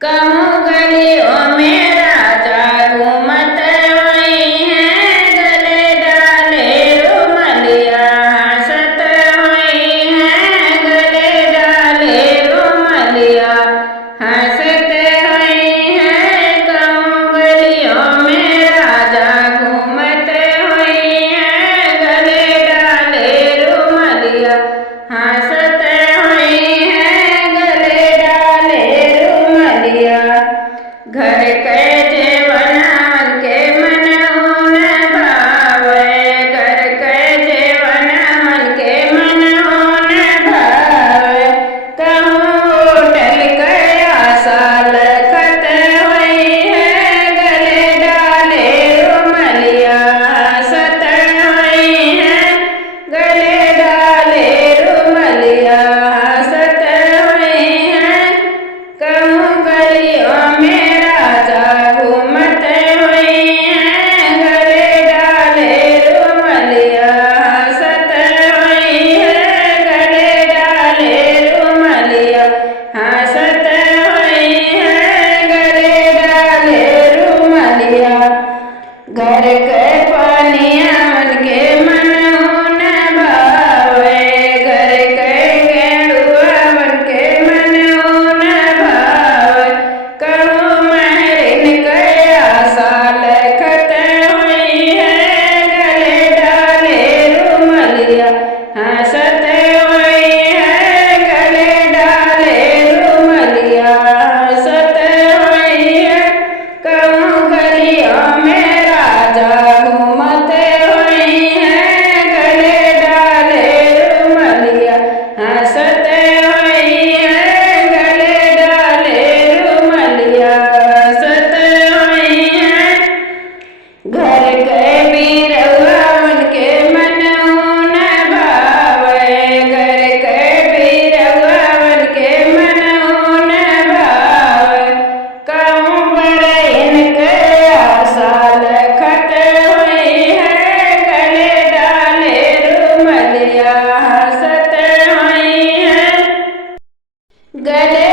कहूँ गलियों में राजा घूमत हुई हैं, गले डाले रुमलिया हंसत हुई हैं, गले डाले रुमलिया हंसत हुई हैं। कहूँ गलियों में राजा घूमत हुई हैं, गले डाले रुमलिया हंसत हुई हैं, गले डाले रुमलिया। घर के जीवन के मन न भावे, घर के जीवन के मन न भावे। कहूँ होटल के आशा लखत हुई है, गले डाले रुमलिया हंसत हुई है, गले डाले रुमलिया हंसत हुई है। कहूँ गलियों में राजा घूमत हुई हैं, गले डाले रुमलिया हंसत हुई है, गले डाले रुमलिया हंसत हुई है, गले डाले रुमलिया। घर के पनिया के मन न भावे, घर के गेड़ुआ के मन न भावे। कहूँ महरिन के आशा लखत हुई है, गले डाले रुमलिया हंसत हुई है, गले डाले रुमलिया हंसत हुई है। कहूँ गलियों में राजा घूमत हुई हैं, गले डाले रुमलिया हंसत हुई है, गले डाले रुमलिया हंसत हुई है। घर के बीरवा उनके मन न भावे, घर के बीरवा उनके मन न भावे। कहूँ बरइन के आशा लखत हुई है, गले डाले रुमलिया हंसत हुई है, गले